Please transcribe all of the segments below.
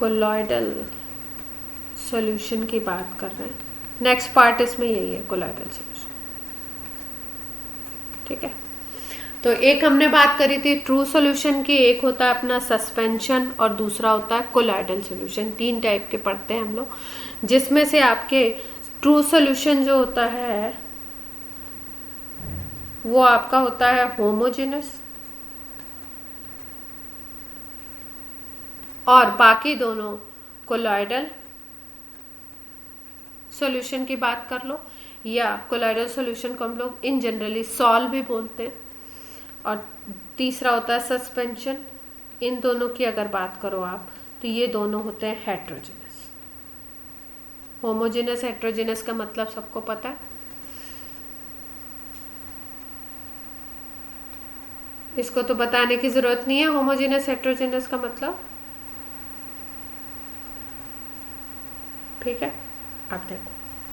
Colloidal solution की बात कर रहे हैं। नेक्स्ट पार्ट इसमें यही है, कोलॉइडल सॉल्यूशन। ठीक है, तो एक हमने बात करी थी ट्रू सॉल्यूशन की, एक होता है अपना सस्पेंशन और दूसरा होता है कोलॉइडल सॉल्यूशन। 3 टाइप के पढ़ते हैं हम लोग, जिसमें से आपके ट्रू सॉल्यूशन जो होता है वो आपका होता है होमोजेनस, और बाकी दोनों कोलॉइडल सॉल्यूशन की बात कर लो, या कोलॉइडल सॉल्यूशन को हम लोग इन जनरली सॉल भी बोलते हैं, और तीसरा होता है सस्पेंशन। इन दोनों की अगर बात करो आप तो ये दोनों होते हैं हेट्रोजेनस। होमोजेनस हेट्रोजेनस का मतलब सबको पता है, इसको तो बताने की जरूरत नहीं है होमोजेनस हेट्रोजेनस का मतलब। ठीक है, अब देखो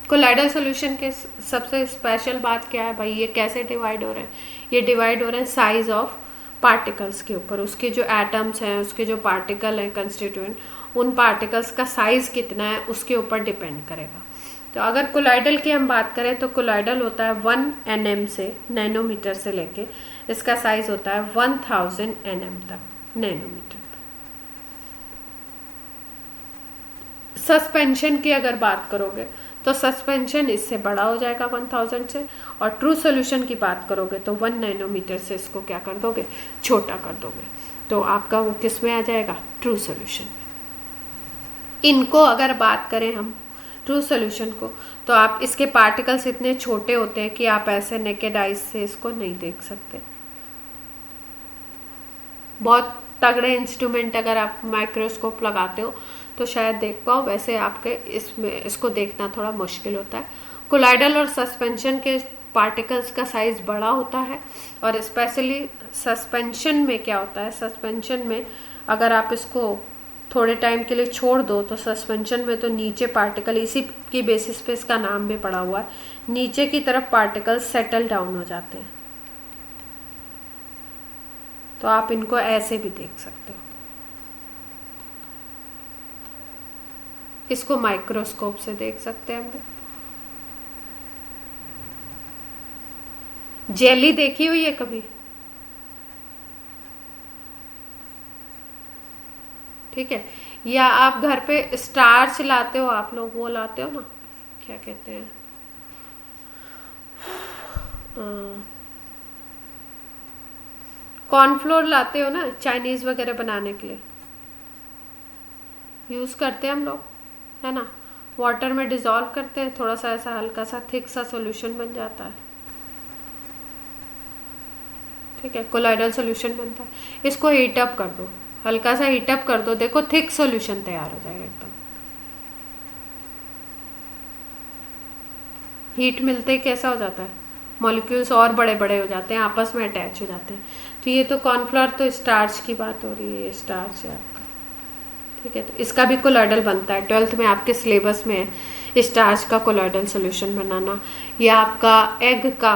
कोलॉइडल सॉल्यूशन के सबसे स्पेशल बात क्या है भाई, ये कैसे डिवाइड हो रहे हैं? ये डिवाइड हो रहे हैं साइज ऑफ पार्टिकल्स के ऊपर, उसके जो एटम्स हैं, उसके जो पार्टिकल हैं कंस्टिट्यूएंट, उन पार्टिकल्स का साइज कितना है उसके ऊपर डिपेंड करेगा। तो अगर कोलॉइडल की हम बात करें तो कोलॉइडल होता है 1 nm से, नैनोमीटर से लेके इसका साइज होता है 1000 nm तक, नैनोमीटर। सस्पेंशन की अगर बात करोगे तो सस्पेंशन इससे बड़ा हो जाएगा 1000 से, और ट्रू सॉल्यूशन की बात करोगे तो 1 नैनोमीटर से इसको क्या कर दोगे, छोटा कर दोगे। तो आपका वो किस में आ जाएगा, ट्रू सॉल्यूशन में। इनको अगर बात करें हम ट्रू सॉल्यूशन को, तो आप इसके पार्टिकल्स इतने छोटे होते हैं कि आप ऐसे नेकेड आइज से इसको नहीं देख सकते। बहुत तगड़े इंस्ट्रूमेंट अगर आप माइक्रोस्कोप लगाते हो तो शायद देख पाओ, वैसे आपके इसमें इसको देखना थोड़ा मुश्किल होता है। कोलॉइडल और सस्पेंशन के पार्टिकल्स का साइज बड़ा होता है, और स्पेशली सस्पेंशन में क्या होता है, सस्पेंशन में अगर आप इसको थोड़े टाइम के लिए छोड़ दो तो सस्पेंशन में तो नीचे पार्टिकल, इसी की बेसिस पे इसका नाम भी पड़ा हुआ है, नीचे की तरफ पार्टिकल सेटल डाउन हो जाते हैं। तो आप इनको ऐसे भी देख सकते हो, इसको माइक्रोस्कोप से देख सकते हैं हम लोग। जेली देखी हुई है कभी? ठीक है, या आप घर पे स्टार्च लाते हो, आप लोग वो लाते हो ना, क्या कहते हैं, कॉर्नफ्लोर लाते हो ना चाइनीज वगैरह बनाने के लिए, यूज करते हैं हम लोग, है ना। वाटर में डिजोल्व करते हैं, थोड़ा सा ऐसा हल्का सा थिक सा सॉल्यूशन बन जाता है। ठीक है, कोलॉइडल सॉल्यूशन बनता है। इसको हीट अप कर दो, हल्का सा हीट अप कर दो, देखो थिक सॉल्यूशन तैयार हो जाएगा एकदम। हीट मिलते ही कैसा हो जाता है, मॉलिक्यूल्स और बड़े बड़े हो जाते हैं, आपस में अटैच हो जाते हैं। तो ये तो कॉर्नफ्लोर, तो स्टार्च की बात हो रही है, ये स्टार्च है आपका। ठीक है, तो इसका भी कोलॉइडल बनता है। 12th में आपके सिलेबस में है स्टार्च का कोलॉइडल सॉल्यूशन बनाना, या आपका एग का,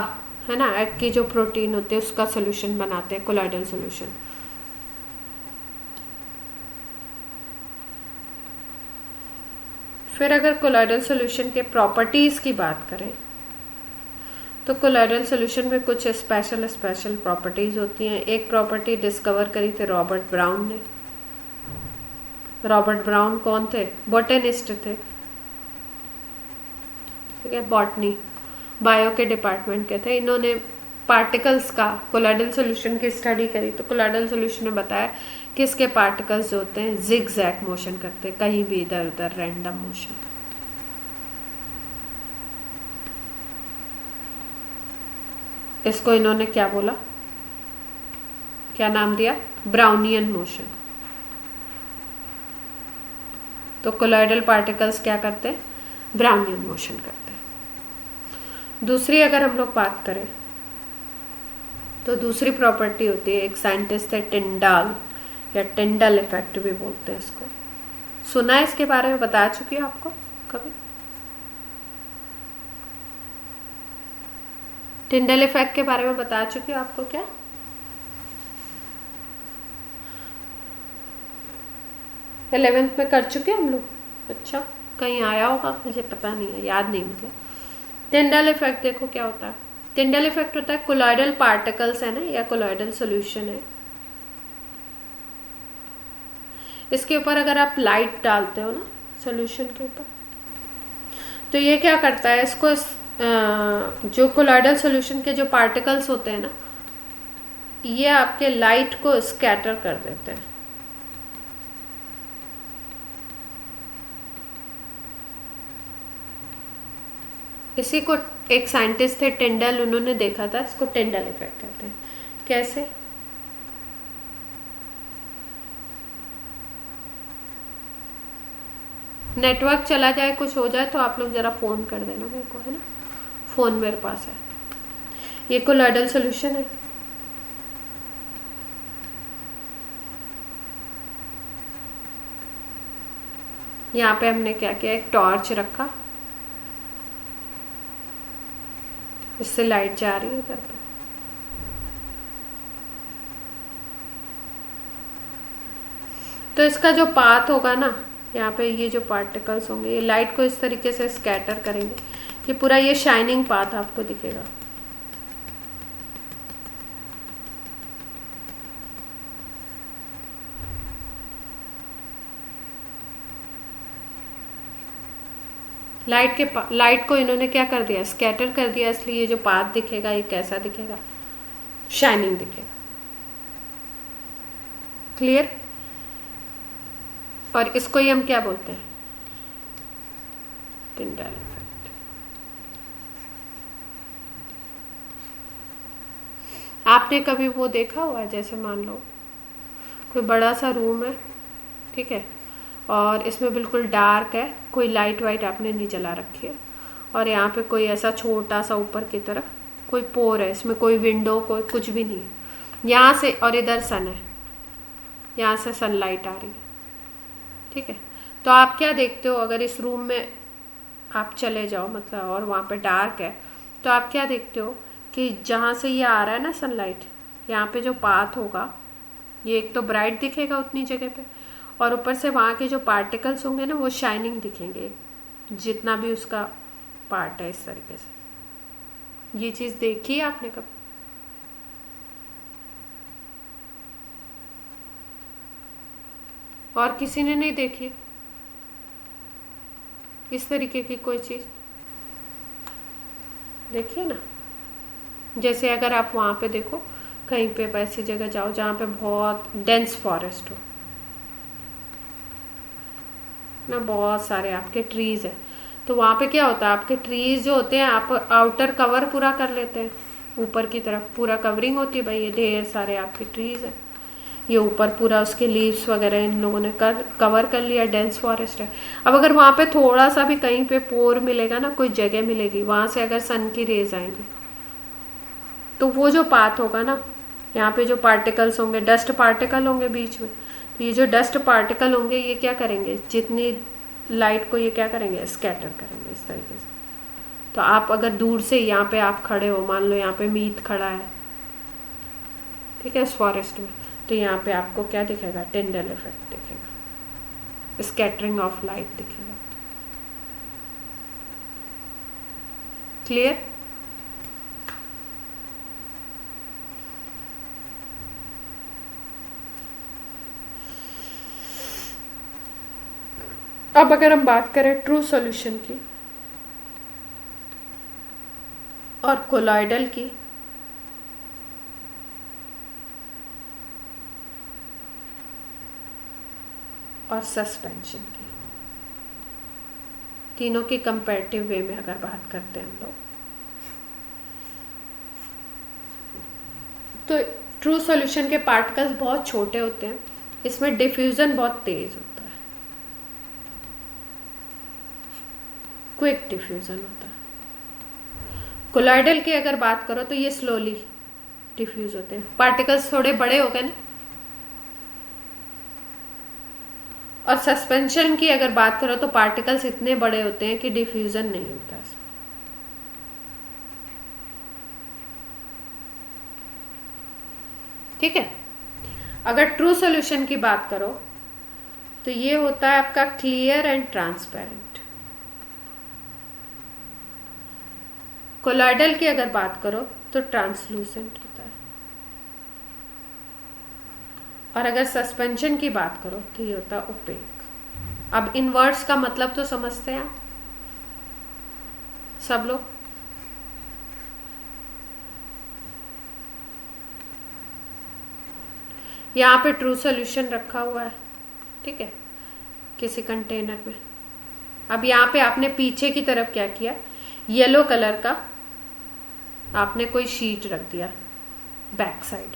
है ना, एग की जो प्रोटीन होते हैं उसका सॉल्यूशन बनाते हैं कोलॉइडल सॉल्यूशन। फिर अगर कोलॉइडल सॉल्यूशन के प्रॉपर्टीज की बात करें तो कोलॉइडल सॉल्यूशन में कुछ स्पेशल प्रॉपर्टीज होती हैं। एक प्रॉपर्टी डिस्कवर करी थी रॉबर्ट ब्राउन ने। रॉबर्ट ब्राउन कौन थे, बॉटनिस्ट थे। ठीक है, बॉटनी बायो के डिपार्टमेंट के थे। इन्होंने पार्टिकल्स का कोलॉइडल सॉल्यूशन की स्टडी करी, तो कोलॉइडल सॉल्यूशन में बताया कि इसके पार्टिकल्स जो होते हैं जिग जैग मोशन करते हैं, कहीं भी इधर उधर रैंडम मोशन। इसको इन्होंने क्या बोला, क्या नाम दिया, ब्राउनियन मोशन। तो कोलॉइडल पार्टिकल्स क्या करते हैं, ब्राउनियन मोशन करते हैं। दूसरी अगर हम लोग बात करें तो दूसरी प्रॉपर्टी होती है, एक साइंटिस्ट है टिंडाल, या टिंडल इफेक्ट भी बोलते हैं इसको। सुना है इसके बारे में, बता चुकी हूँ आपको कभी? टिंडल इफेक्ट के बारे में बता चुकी हूँ आपको क्या? 11th में कर चुके हम लोग। अच्छा, कहीं आया होगा, मुझे पता नहीं है, याद नहीं मतलब। टिंडल इफेक्ट देखो क्या होता है। टिंडल इफेक्ट होता है कोलॉइडल पार्टिकल्स है ना, या कोलॉइडल सोल्यूशन है, इसके ऊपर अगर आप लाइट डालते हो ना सोल्यूशन के ऊपर, तो ये क्या करता है, इसको जो कोलॉइडल सोल्यूशन के जो पार्टिकल्स होते हैं ना, ये आपके लाइट को स्कैटर कर देते हैं। इसी को एक साइंटिस्ट थे टिंडल, उन्होंने देखा था, इसको टिंडल इफेक्ट कहते हैं। कैसे? नेटवर्क चला जाए, कुछ हो जाए तो आप लोग ज़रा फ़ोन कर देना मेरे को, है ना, फ़ोन मेरे पास है। ये कोलॉइडल सोल्यूशन है। यहाँ पे हमने क्या किया, एक टॉर्च रखा, इससे लाइट जा रही है इधर पे। तो इसका जो पाथ होगा ना, यहाँ पे ये जो पार्टिकल्स होंगे, ये लाइट को इस तरीके से स्कैटर करेंगे कि पूरा ये शाइनिंग पाथ आपको दिखेगा। लाइट को इन्होंने क्या कर दिया, स्कैटर कर दिया, इसलिए ये जो पाथ दिखेगा ये कैसा दिखेगा, शाइनिंग दिखेगा। क्लियर? और इसको ही हम क्या बोलते हैं, टिंडल इफेक्ट। आपने कभी वो देखा हुआ, जैसे मान लो कोई बड़ा सा रूम है, ठीक है, और इसमें बिल्कुल डार्क है, कोई लाइट वाइट आपने नहीं जला रखी है, और यहाँ पे कोई ऐसा छोटा सा ऊपर की तरफ कोई पोर है, इसमें कोई विंडो कोई कुछ भी नहीं है, यहाँ से, और इधर सन है, यहाँ से सनलाइट आ रही है, ठीक है। तो आप क्या देखते हो, अगर इस रूम में आप चले जाओ मतलब, और वहाँ पे डार्क है, तो आप क्या देखते हो कि जहाँ से ये आ रहा है ना सनलाइट, यहाँ पे जो पाथ होगा, ये एक तो ब्राइट दिखेगा उतनी जगह पे, और ऊपर से वहाँ के जो पार्टिकल्स होंगे ना, वो शाइनिंग दिखेंगे, जितना भी उसका पार्ट है, इस तरीके से। ये चीज़ देखी है आपने कब? और किसी ने नहीं देखी इस तरीके की कोई चीज़? देखिए ना, जैसे अगर आप वहाँ पे देखो, कहीं पे ऐसी जगह जाओ जहाँ पे बहुत डेंस फॉरेस्ट हो ना, बहुत सारे आपके ट्रीज़ है, तो वहाँ पे क्या होता है, आपके ट्रीज़ जो होते हैं, आप आउटर कवर पूरा कर लेते हैं, ऊपर की तरफ पूरा कवरिंग होती है, भाई ये ढेर सारे आपके ट्रीज़ हैं, ये ऊपर पूरा उसके लीव्स वगैरह इन लोगों ने कवर कर लिया, डेंस फॉरेस्ट है। अब अगर वहाँ पे थोड़ा सा भी कहीं पे पोर मिलेगा ना, कोई जगह मिलेगी, वहाँ से अगर सन की रेज आएंगी, तो वो जो पाथ होगा ना, यहाँ पे जो पार्टिकल्स होंगे, डस्ट पार्टिकल होंगे बीच में, तो ये जो डस्ट पार्टिकल होंगे, ये क्या करेंगे, जितनी लाइट को ये क्या करेंगे, स्कैटर करेंगे इस तरीके से। तो आप अगर दूर से यहाँ पे आप खड़े हो, मान लो यहाँ पे मीत खड़ा है, ठीक है, इस फॉरेस्ट में, तो यहाँ पे आपको क्या दिखेगा, टिंडल इफेक्ट दिखेगा, स्कैटरिंग ऑफ लाइट दिखेगा। क्लियर? अब अगर हम बात करें ट्रू सॉल्यूशन की और कोलॉइडल की, और सस्पेंशन की, तीनों की कंपैरेटिव वे में अगर बात करते हैं हम लोग, तो ट्रू सॉल्यूशन के पार्टिकल्स बहुत छोटे होते हैं, इसमें डिफ्यूजन बहुत तेज होता है, क्विक डिफ्यूजन होता है। कोलॉइडल की अगर बात करो तो ये स्लोली डिफ्यूज होते हैं, पार्टिकल्स थोड़े बड़े हो गए ना। और सस्पेंशन की अगर बात करो तो पार्टिकल्स इतने बड़े होते हैं कि डिफ्यूजन नहीं होता है। ठीक है, अगर ट्रू सॉल्यूशन की बात करो तो ये होता है आपका क्लियर एंड ट्रांसपेरेंट। कोलॉइडल की अगर बात करो तो ट्रांसलूसेंट होता है। और अगर सस्पेंशन की बात करो तो ये होता है ओपेक। अब इन वर्ड्स का मतलब तो समझते हैं आप सब लोग। यहाँ पे ट्रू सॉल्यूशन रखा हुआ है, ठीक है, किसी कंटेनर में। अब यहाँ पे आपने पीछे की तरफ क्या किया, येलो कलर का आपने कोई शीट रख दिया बैक साइड।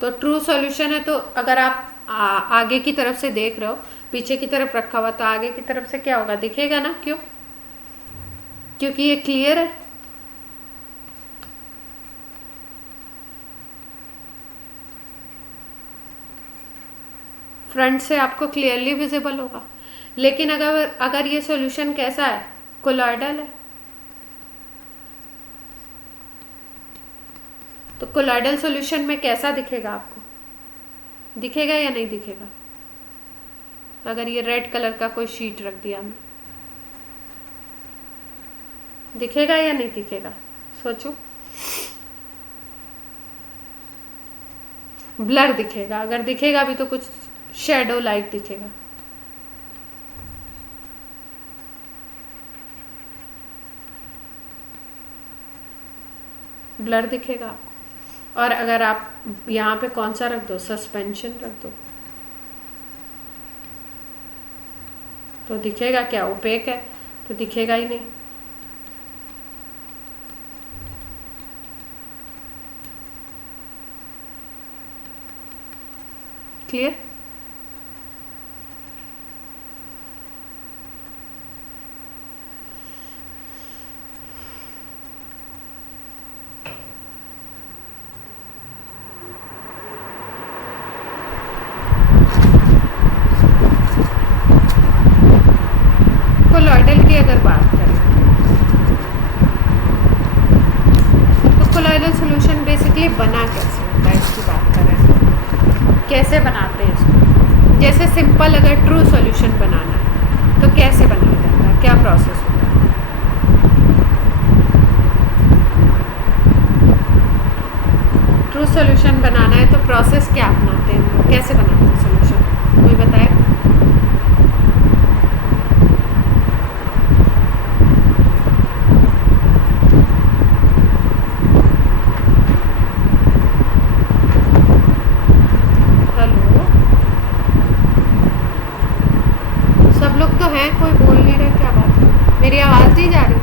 तो ट्रू सॉल्यूशन है, तो अगर आप आगे की तरफ से देख रहे हो, पीछे की तरफ रखा हुआ, तो आगे की तरफ से क्या होगा, दिखेगा ना। क्यों? क्योंकि ये क्लियर है। फ्रंट से आपको क्लियरली विजिबल होगा। लेकिन अगर ये सॉल्यूशन कैसा है, कोलॉइडल है, तो कोलॉइडल सॉल्यूशन में कैसा दिखेगा आपको, दिखेगा या नहीं दिखेगा? अगर ये रेड कलर का कोई शीट रख दिया हमने, दिखेगा या नहीं दिखेगा? सोचो। ब्लर दिखेगा। अगर दिखेगा भी तो कुछ शेडो लाइक दिखेगा। ब्लर दिखेगा आपको। और अगर आप यहाँ पे कौन सा रख दो, सस्पेंशन रख दो, तो दिखेगा क्या, ओपेक है, तो दिखेगा ही नहीं। क्लियर? कोलॉइडल की अगर बात करें तो कोलॉइडल सॉल्यूशन बेसिकली बना कैसे होता है, इसकी बात करें कैसे बनाते हैं इसको। जैसे सिंपल अगर ट्रू सॉल्यूशन बनाना है तो कैसे बनाया जाता है, क्या प्रोसेस होता है? ट्रू सॉल्यूशन बनाना है तो प्रोसेस क्या अपनाते हैं हम लोग, कैसे बनाते हैं सॉल्यूशन, कोई बताए? कोई बोल नहीं रहा, क्या बात है? मेरी आवाज नहीं जा रही?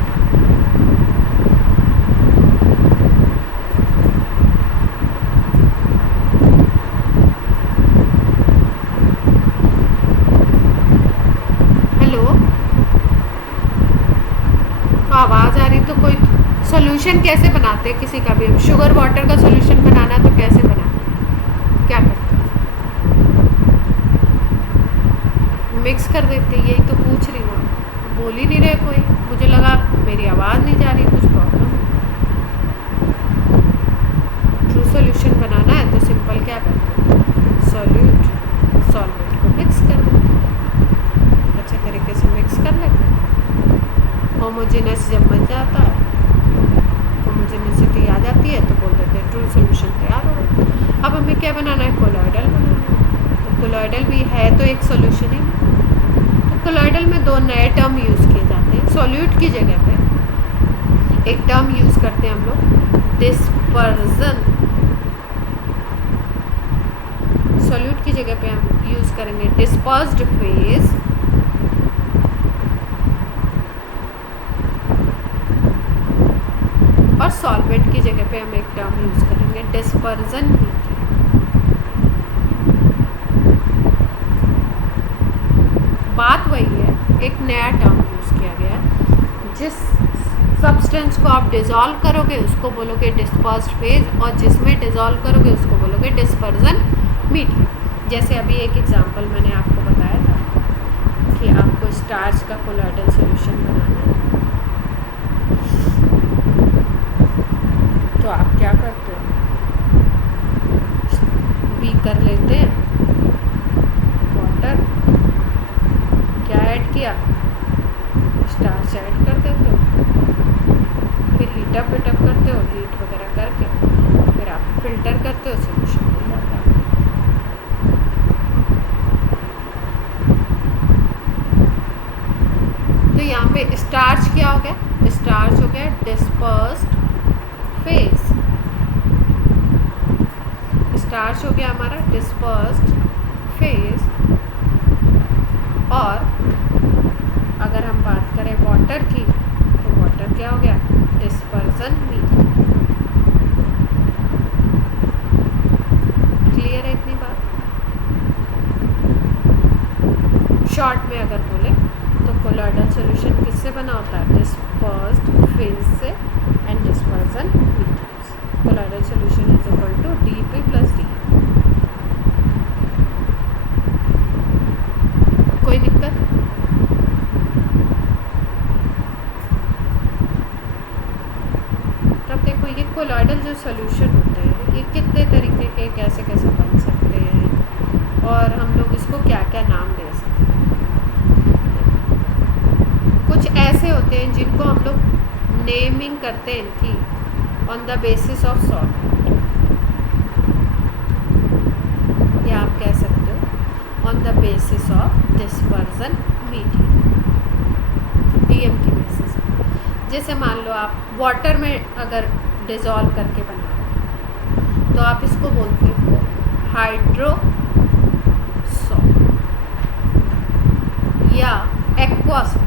हेलो, तो आवाज आ रही तो कोई सॉल्यूशन कैसे बनाते हैं किसी का भी? शुगर वाटर का सॉल्यूशन बनाना है तो कैसे बनाते, क्या करते? मिक्स कर देते, यही तो पूछ रही हूँ। बोल ही नहीं रहे कोई, मुझे लगा मेरी आवाज़ नहीं जा रही, कुछ प्रॉब्लम। ट्रू सॉल्यूशन बनाना है तो सिंपल क्या करते हैं, सॉल्वेंट को मिक्स कर देते हैं, अच्छे तरीके से मिक्स कर लेते हैं। होमोजेनस जब बन जाता है, होमोजेनिसिटी आ जाती है, तो बोल देते हैं ट्रू सॉल्यूशन तैयार हो गया। अब हमें क्या बनाना है, कोलॉइडल बनाना है। तो कोलॉइडल भी है तो एक सॉल्यूशन ही। कोलॉइडल में दो नए टर्म यूज़ किए जाते हैं। सॉल्यूट की जगह पे एक टर्म यूज़ करते हैं हम लोग, डिस्पर्जन। सॉल्यूट की जगह पे हम यूज़ करेंगे डिस्पर्स्ड फेज, और सॉल्वेंट की जगह पे हम एक टर्म यूज़ करेंगे डिस्पर्जन मीडियम। बात वही है, एक नया टर्म यूज़ किया गया है। जिस सब्सटेंस को आप डिज़ोल्व करोगे उसको बोलोगे डिस्पर्स्ड फेज, और जिसमें डिज़ोल्व करोगे उसको बोलोगे डिस्पर्जन मीडियम। जैसे अभी एक एग्जांपल मैंने आपको बताया था कि आपको स्टार्च का कोलॉइडल सॉल्यूशन बनाना है, क्या करते हो, बीकर लेते हैं, वाटर, क्या ऐड किया, स्टार्च ऐड कर देते हो, फिर हीटअप करते हो, हीट वगैरह करके फिर आप फिल्टर करते हो, सोल्यूशन मिल जाता है। तो यहाँ पे स्टार्च क्या हो गया, स्टार्च हो गया डिस्पर्स्ड फेज, स्टार्च हो गया हमारा डिस्पर्स्ड फेज। और अगर हम बात करें वाटर की, तो वाटर क्या हो गया, डिस्पर्सन मीडियम। क्लियर है इतनी बात। शॉर्ट में अगर बोले तो कोलॉइडल सॉल्यूशन किससे बना होता है, डिस्पर्स्ड फेज से and dispersion medium. Colloidal solution is equal to DP plus D। कोई दिक्कत, तब देखो ये कोलॉइडल जो सॉल्यूशन होते हैं ये कितने तरीके के कैसे कैसे बन सकते हैं और हम लोग इसको क्या क्या नाम दे सकते हैं। कुछ ऐसे होते हैं जिनको हम लोग नेमिंग करते हैं इनकी on the basis of salt, या आप कह सकते हो on the basis of dispersion medium, DM की बेसिस। जैसे मान लो आप वाटर में अगर डिज़ोल्व करके बना रहे हो तो आप इसको बोलते हो हाइड्रोसॉल या एक्वासॉल।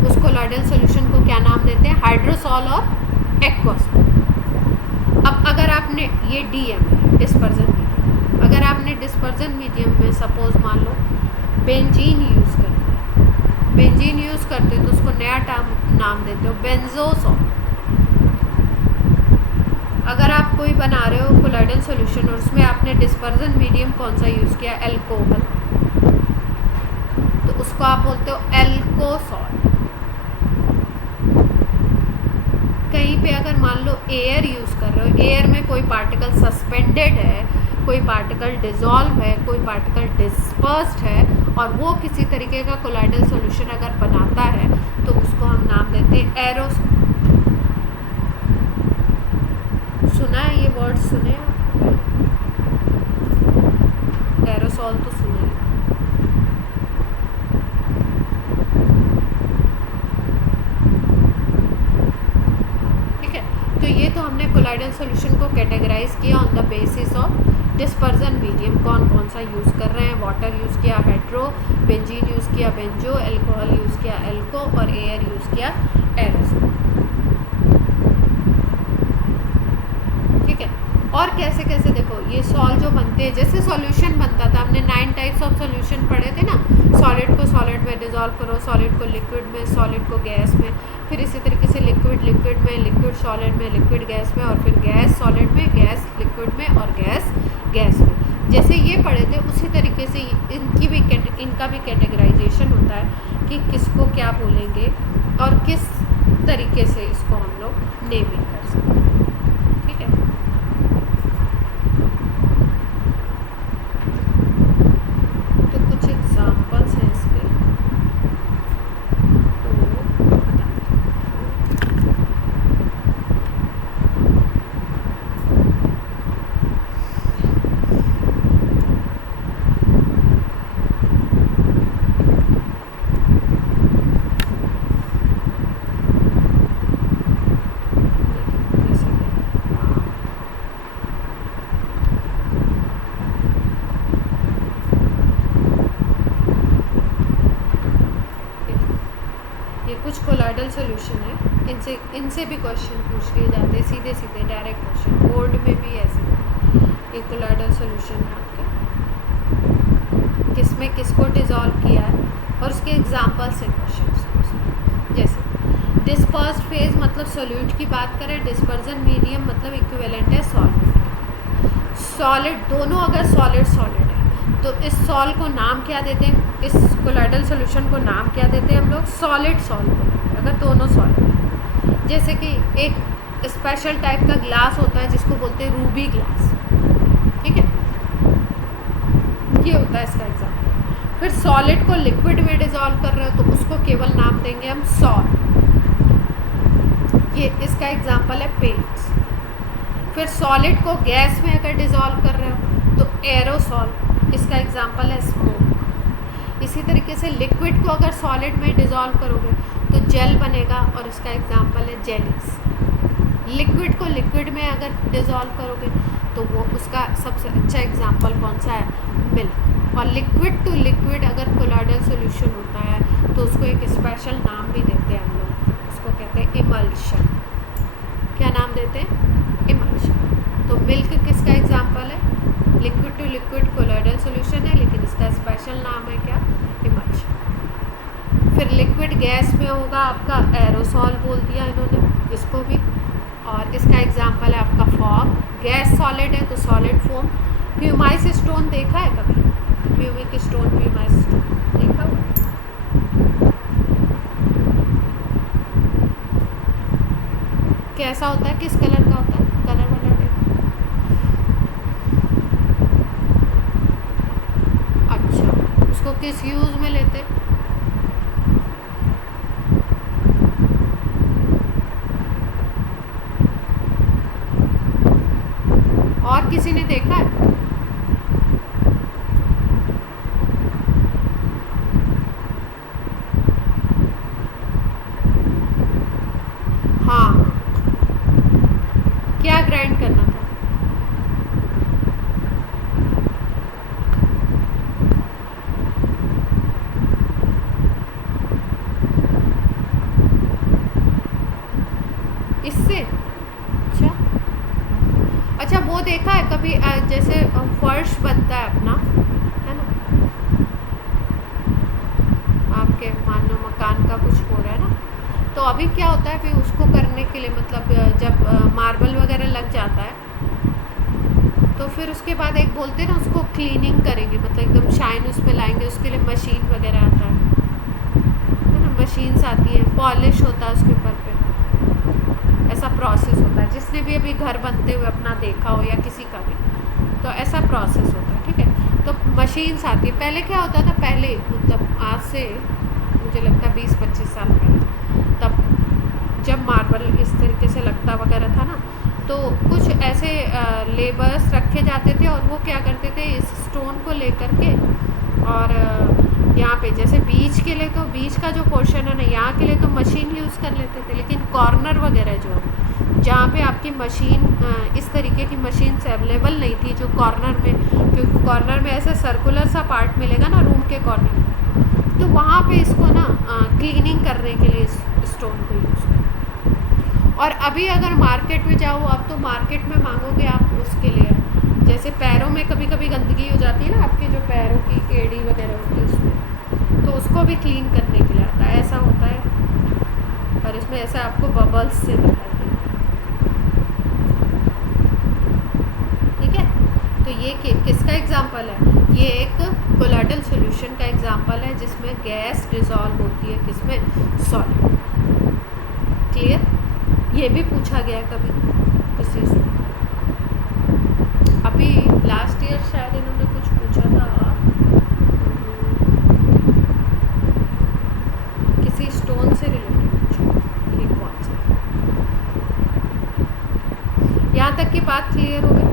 उस कोलॉइडल सॉल्यूशन को क्या नाम देते हैं, हाइड्रोसॉल और एक्वासॉल। अब अगर आपने ये DM है डिस्पर्सन मीडियम, अगर आपने डिस्पर्सन मीडियम में सपोज मान लो बेंजीन यूज़ करते हैं, बेंजीन यूज़ करते हो तो उसको नया नाम देते हो बेंजोसॉल। अगर आप कोई बना रहे हो कोलॉइडल सॉल्यूशन और उसमें आपने डिस्पर्सन मीडियम कौन सा यूज़ किया, एल्कोहल, तो उसको आप बोलते हो एल्कोसॉल। कहीं पे अगर मान लो एयर यूज़ कर रहे हो, एयर में कोई पार्टिकल सस्पेंडेड है, कोई पार्टिकल डिज़ोल्व है, कोई पार्टिकल डिस्पर्स्ड है और वो किसी तरीके का कोलॉइडल सॉल्यूशन अगर बनाता है तो उसको हम नाम देते हैं एरोसॉल। सुना है ये वर्ड, सुने एरोसॉल तो सुने। ठीक है, तो ये तो हमने कोलॉइडल सॉल्यूशन को कैटेगराइज किया on the basis of dispersion medium, कौन कौन सा यूज़ कर रहे हैं। वाटर यूज़ किया हाइड्रो, बेंजीन यूज़ किया बेंजो, एल्कोहल यूज़ किया एल्को और एयर यूज़ किया एरोसॉल। ठीक है, और कैसे कैसे देखो ये सॉल जो बनते हैं, जैसे सॉल्यूशन बनता था, हमने 9 टाइप्स ऑफ सॉल्यूशन पढ़े थे ना, सॉलिड को सॉलिड में डिज़ोल्व करो, सॉलिड को लिक्विड में, सॉलिड को गैस में, फिर इसी तरीके से लिक्विड लिक्विड में, लिक्विड सॉलिड में, लिक्विड गैस में, और फिर गैस सॉलिड में, गैस लिक्विड में और गैस गैस में। जैसे ये पढ़े थे उसी तरीके से इनका भी कैटेगराइजेशन होता है कि किसको क्या बोलेंगे और किस तरीके से इसको हम लोग नेमिंग कर सकते हैं। ठीक है, तो कुछ एग्जांपल्स हैं इसके, तो बताते हैं। कुछ कोलॉइडल सॉल्यूशन है, इनसे भी क्वेश्चन पूछ लिए जाते हैं, सीधे सीधे डायरेक्ट क्वेश्चन, बोर्ड में भी ऐसे। ये कोलॉइडल सॉल्यूशन है आपके, किसमें किसको डिज़ोल्व किया है और उसके एग्जांपल से क्वेश्चन। जैसे डिस्पर्स्ड फेज मतलब सोल्यूट की बात करें, डिस्पर्जन मीडियम मतलब इक्विवेलेंट है सॉल्वेंट। सॉलिड दोनों अगर सॉलिड सॉलिड है तो इस सॉल को नाम क्या देते हैं, इस कोलॉइडल सॉल्यूशन को नाम क्या देते हैं हम लोग, सॉलिड सॉल बोलते हैं अगर दोनों सॉलिड। जैसे कि एक स्पेशल टाइप का ग्लास होता है जिसको बोलते हैं रूबी ग्लास, ठीक है। ये होता है इसका एग्जाम्पल। फिर सॉलिड को लिक्विड में डिजॉल्व कर रहे हो तो उसको केवल नाम देंगे हम सॉल्ट, ये इसका एग्जाम्पल है पेंट्स। फिर सॉलिड को गैस में अगर डिजॉल्व कर रहे हो तो एरोसॉल, इसका एग्जाम्पल है स्मोक। इसी तरीके से लिक्विड को अगर सॉलिड में डिजॉल्व करोगे तो जेल बनेगा और इसका एग्जाम्पल है जेलीज। लिक्विड को लिक्विड में अगर डिजॉल्व करोगे तो वो उसका सबसे अच्छा एग्जाम्पल कौन सा है, मिल्क। और लिक्विड टू लिक्विड अगर कोलॉइडल सॉल्यूशन होता है तो उसको एक स्पेशल नाम भी देते हैं हम लोग, उसको कहते हैं इमल्शन। क्या नाम देते हैं, इमल्शन। तो मिल्क किसका एग्जाम्पल है, liquid to liquid colloidal solution है लेकिन इसका स्पेशल नाम है क्या, इमल्शन। फिर लिक्विड गैस में होगा आपका एरोसॉल बोल दिया इन्होंने इसको भी, और इसका एग्जाम्पल है आपका फॉग। गैस सॉलिड है तो सॉलिड फोम। प्यूमाइस स्टोन देखा है कभी, प्यूमिक स्टोन, प्यूमाइस स्टोन देखा हुआ, कैसा होता है, किस कलर का होता है, कलर वाला देखो। अच्छा, उसको किस यूज में लेते, और किसी ने देखा है, हाँ, क्या ग्राइंड करना था, इससे। अच्छा अच्छा, वो देखा है कभी जैसे फर्श बनता है अपना, है ना, आपके मान लो मकान का कुछ हो रहा है ना, तो अभी क्या होता है फिर उसको करने के लिए मतलब जब मार्बल वगैरह लग जाता है तो फिर उसके बाद एक बोलते हैं ना उसको क्लीनिंग करेंगे, मतलब एकदम शाइन उस पर लाएंगे, उसके लिए मशीन वगैरह आता है ना, मशीन्स आती है, पॉलिश होता है उसके ऊपर पे, ऐसा प्रोसेस होता है। जिसने भी अभी घर बनते हुए अपना देखा हो या किसी का भी, तो ऐसा प्रोसेस होता है, ठीक है। तो मशीन्स आती है। पहले क्या होता था, पहले मतलब आज से मुझे लगता है 20-25 साल पहले, तब जब मार्बल इस तरीके से लगता वगैरह था ना, तो कुछ ऐसे लेबर्स रखे जाते थे और वो क्या करते थे, इस स्टोन को लेकर के और यहाँ पे जैसे बीच के लिए, तो बीच का जो पोर्शन है ना, यहाँ के लिए तो मशीन यूज़ कर लेते थे, लेकिन कॉर्नर वगैरह जो जहाँ पे आपकी मशीन इस तरीके की मशीन्स अवेलेबल नहीं थी, जो कॉर्नर में, क्योंकि कॉर्नर में ऐसे सर्कुलर सा पार्ट मिलेगा ना रूम के कॉर्नर में, तो वहाँ पे इसको ना क्लीनिंग करने के लिए इस स्टोन को यूज़ करें। और अभी अगर मार्केट में जाओ, अब तो मार्केट में मांगोगे आप उसके लिए, जैसे पैरों में कभी कभी गंदगी हो जाती है ना, आपके जो पैरों की एड़ी वगैरह होती है उसमें, तो उसको भी क्लीन करने के लिए आता है, ऐसा होता है। और इसमें ऐसा आपको बबल्स से दिखाई देगा, ठीक है। तो ये किसका एग्जाम्पल है, ये एक कोलॉइडल सॉल्यूशन का एग्जाम्पल है जिसमें गैस डिसॉल्व होती है किसमें, सॉलिड। क्लियर, ये भी पूछा गया कभी किसी से, अभी लास्ट ईयर शायद इन्होंने कुछ पूछा था, किसी स्टोन से रिलेटेड पूछा कि कौन सा। यहाँ तक की बात क्लियर हो गई।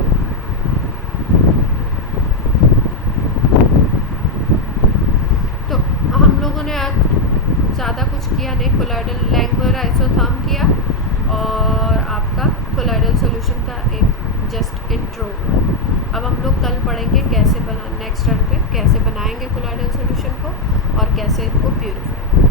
तो हम लोगों ने आज ज़्यादा कुछ किया नहीं, कोलॉइडल लैंगमुइर आइसोथर्म किया और आपका कोलॉइडल सॉल्यूशन का एक जस्ट इंट्रो। अब हम लोग कल पढ़ेंगे कैसे नेक्स्ट टर्न पे कैसे बनाएंगे कोलॉइडल सॉल्यूशन को और कैसे इसको प्यूरिफाई।